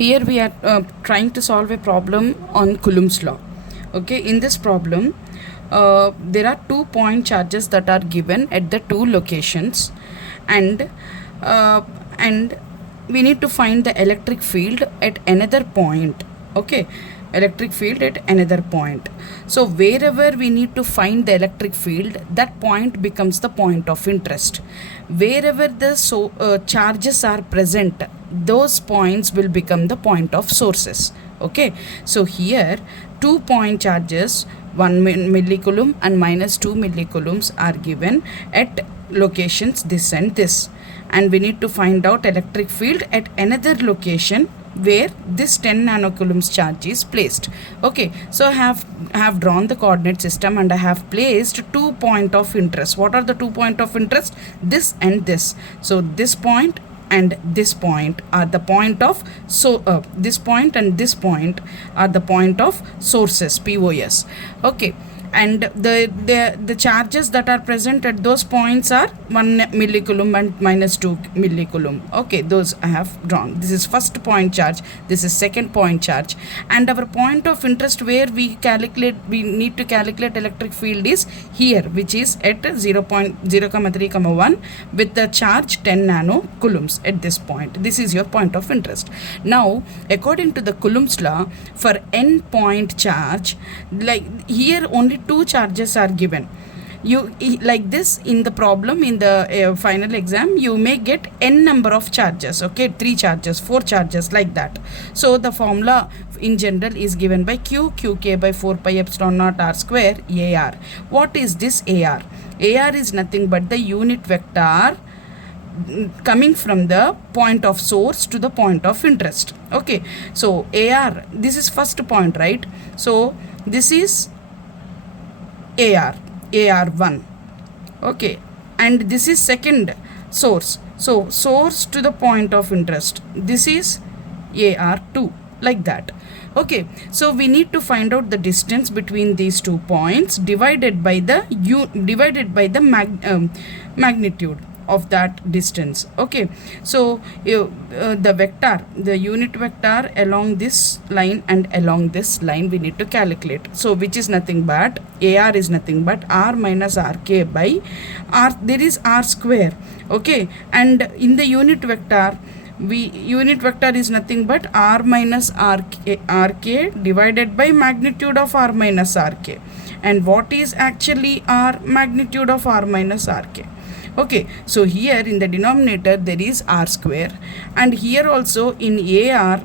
Here we are trying to solve a problem on Coulomb's law. Okay, in this problem, there are 2 point charges that are given at the two locations, and we need to find the electric field at another point. Okay, electric field at another point. So wherever we need to find the electric field, that point becomes the point of interest. Wherever the charges are present, those points will become the point of sources. Okay, so here 2 point charges, 1 millicoulomb and minus 2 millicoulombs are given at locations this and this, and we need to find out electric field at another location where this 10 nanocoulombs charge is placed. Okay, so I have drawn the coordinate system and I have placed 2 point of interest. What are the 2 point of interest? This and this. So this point and this point are the point of, this point and this point are the point of sources, POS. Okay, and the charges that are present at those points are 1 millicoulomb and minus 2 millicoulomb. Okay, those I have drawn. This is first point charge, this is second point charge, and our point of interest where we need to calculate electric field is here, which is at 0.0,3,1 with the charge 10 nanocoulombs at this point. This is your point of interest. Now according to the Coulomb's law, for n point charge, like here only 2 charges are given. You like this in the problem, in the final exam you may get n number of charges. Okay, 3 charges, 4 charges, like that. So the formula in general is given by qk by 4 pi epsilon naught r square ar. What is this ar? Ar is nothing but the unit vector coming from the point of source to the point of interest. Okay, so ar, this is first point, right? So this is AR1. Okay, and this is second source. So source to the point of interest, this is AR2, like that. Okay, so we need to find out the distance between these 2 points divided by the magnitude of that distance. Okay, so the vector, the unit vector along this line and along this line we need to calculate. So which is nothing but, AR is nothing but r minus rk by r, there is r square. Okay, and in the unit vector, unit vector is nothing but r minus rk divided by magnitude of r minus rk. And what is actually r? Magnitude of r minus rk. Okay, so here in the denominator there is r square, and here also in AR,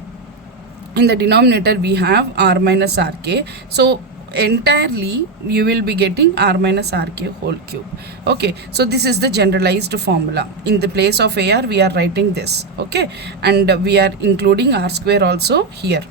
in the denominator we have r minus rk. So entirely you will be getting r minus rk whole cube. Okay, so this is the generalized formula. In the place of AR we are writing this. Okay, and we are including r square also here,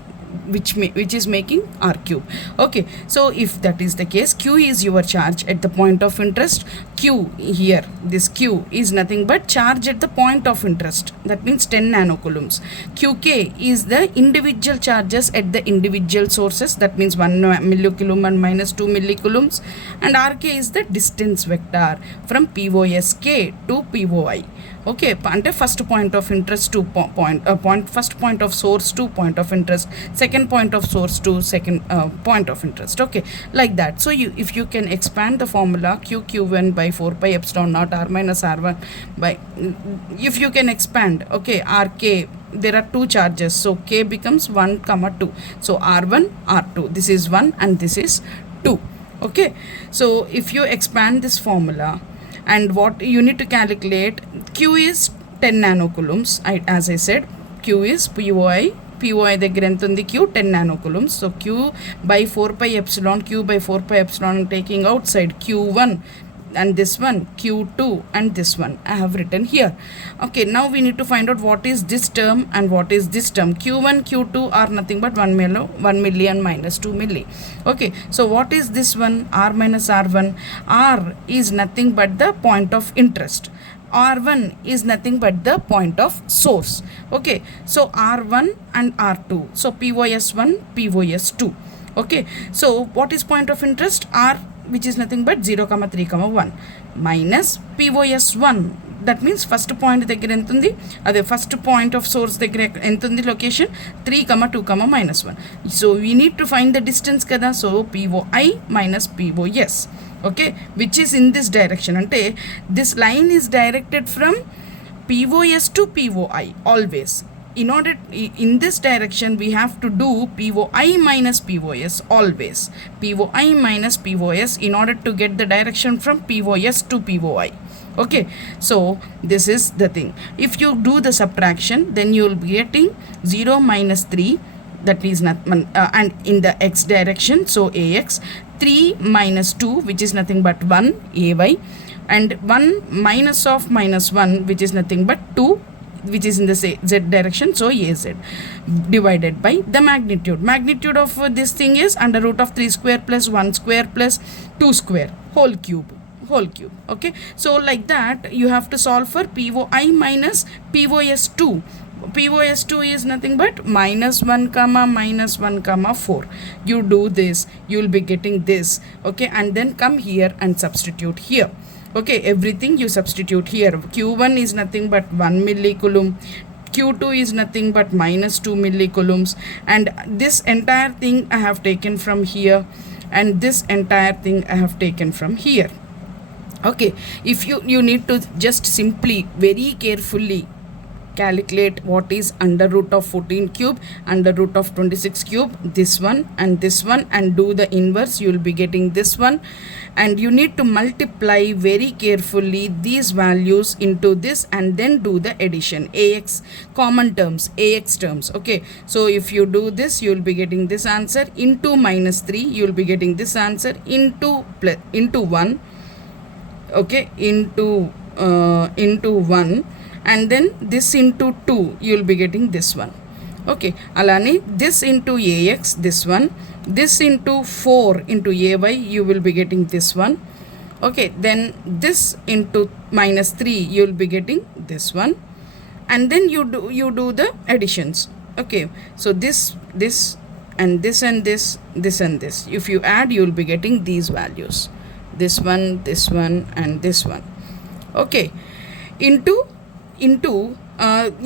which is making r cube. Okay, so if that is the case, q is your charge at the point of interest. Q here, this q is nothing but charge at the point of interest, that means 10 nanocoulombs. Qk is the individual charges at the individual sources, that means 1 millicoulomb and minus 2 millicoulombs, and rk is the distance vector from POSK to POI. Okay, ante first point of interest to first point of source to point of interest, second point of source to second point of interest. Okay, like that. So if you can expand the formula q1 by 4 pi epsilon naught r minus r1 by, if you can expand, okay, rk, there are 2 charges, so k becomes 1 comma 2. So r1 r2, this is 1 and this is 2. Okay, so if you expand this formula, and what you need to calculate, q is 10 nanocoulombs. As I said, q is POI దగ్గర ఎంత ఉంది, q 10 nanocoulombs. So q by 4 pi epsilon, q by 4 pi epsilon taking outside, q1 and this one, q2 and this one I have written here. Okay, now we need to find out what is this term and what is this term. q1 q2 are nothing but 1 milli and minus 2 milli. Okay, so what is this one? R minus r1. R is nothing but the point of interest. R1 is nothing but the point of source. Okay, so R1 and R2, so POS1 POS2. Okay, so what is point of interest? R, which is nothing but 0,3,1 minus POS1, that means first point దగ్గర ఎంత ఉంది, అదే first point of swords దగ్గర ఎంత ఉంది location 3, 2, -1. So we need to find the distance కదా. So POI minus POS, okay, which is in this direction. అంటే this line is directed from POS to POI always. In order in this direction we have to do POI minus POS always. POI minus POS in order to get the direction from POS to POI. Okay, so this is the thing. If you do the subtraction, then you will be getting 0 minus 3, that is not and in the x direction, so AX, 3 minus 2 which is nothing but 1 AY, and 1 minus of -1 which is nothing but 2 which is in the z direction, so AZ, divided by the magnitude of this thing is under root of 3 square plus 1 square plus 2 square whole cube. Okay, so like that you have to solve for POI minus POS2. POS2 is nothing but -1 comma -1 4. You do this, you will be getting this. Okay, and then come here and substitute here. Okay, everything you substitute here. Q1 is nothing but 1 millicoulomb, Q2 is nothing but -2 millicoulombs, and this entire thing I have taken from here, and this entire thing I have taken from here. Okay, if you need to just simply very carefully calculate what is under root of 14 cube, under root of 26 cube, this one, and do the inverse, you will be getting this one. And you need to multiply very carefully these values into this and then do the addition. AX common terms, AX terms. Okay, so if you do this, you will be getting this answer into -3, you will be getting this answer into 1. Okay, into 1, and then this into 2, you will be getting this one. Okay, alani this into AX, this one, this into 4 into AY, you will be getting this one. Okay, then this into -3, you will be getting this one, and then you do the additions. Okay, so this and this and this and this, if you add, you will be getting these values, this one and this one. Okay, into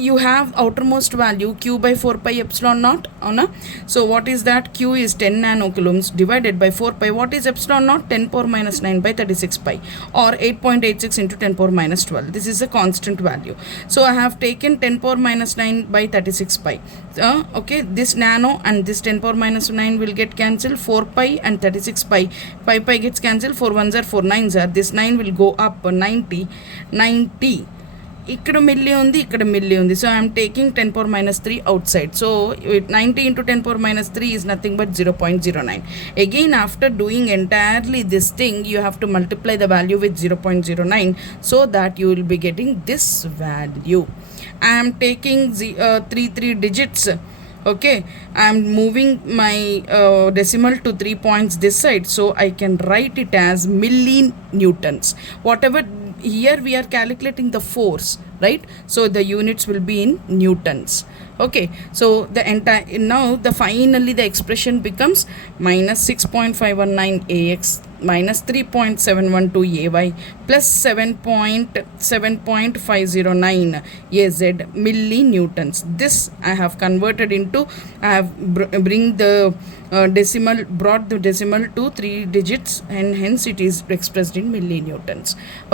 you have outermost value q by 4 pi epsilon naught. So what is that? Q is 10 nanocoulombs divided by 4 pi. What is epsilon naught? 10 power minus 9 by 36 pi, or 8.86 into 10 power minus 12. This is a constant value. So I have taken 10 power minus 9 by 36 pi. Okay, this nano and this 10 power minus 9 will get cancelled. 4 pi and 36 pi, 5 pi gets cancelled. 4 1s are 4 9s are. This 9 will go up 90. ikkada milli undi, ikkada milli undi, so I am taking 10 power minus 3 outside. So 90 into 10 power minus 3 is nothing but 0.09. Again, after doing entirely this thing, you have to multiply the value with 0.09 so that you will be getting this value. I am taking 3 digits. Okay, I am moving my decimal to 3 points this side, so I can write it as millinewtons. Whatever, here we are calculating the force, right? So the units will be in newtons. Okay, so the entire, now the finally the expression becomes -6.519 AX minus 3.712 AY plus 7.509 AZ millinewtons. This I have converted into, I have bring the decimal, brought the decimal to 3 digits, and hence it is expressed in millinewtons.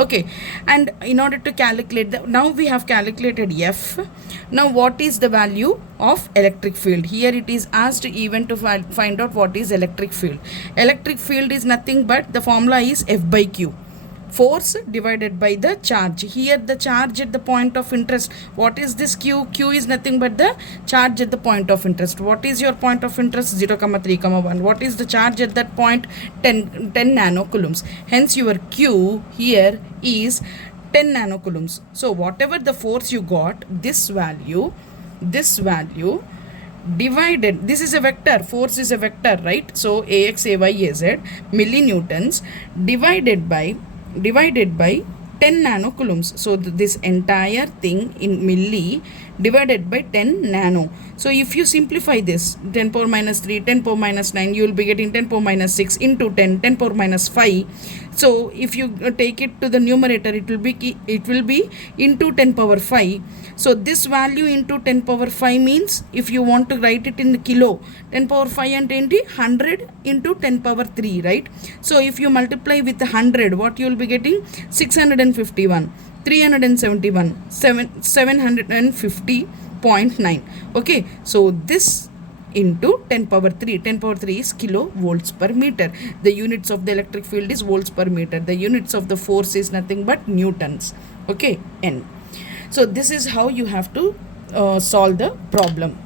Okay, and in order to calculate the, now we have calculated F. Now what is the value of electric field? Here it is asked even to find out what is electric field. Electric field is nothing but the formula is F by Q, force divided by the charge. Here the charge at the point of interest, what is this Q? Q is nothing but the charge at the point of interest. What is your point of interest? 0, 3, 1. What is the charge at that point? 10 nanocoulombs. Hence your Q here is 10 nanocoulombs. So whatever the force you got, this value divided, this is a vector, force is a vector, right? So AX, AY, AZ millinewtons divided by 10 nanocoulombs. So this entire thing in milli divided by 10 nano. So if you simplify this, 10 power minus 3, 10 power minus 9, you will be getting 10 power minus 6 into 10, 10 power minus 5, So if you take it to the numerator, it will be into 10 power 5. So this value into 10 power 5 means, if you want to write it in the kilo, 10 power 5 and 20, 100 into 10 power 3, right? So if you multiply with 100, what you will be getting? 651, 371, 750.9. Okay, so this into 10 power 3. 10 power 3 is kilovolts per meter. The units of the electric field is volts per meter. The units of the force is nothing but newtons. Okay, N. So this is how you have to solve the problem.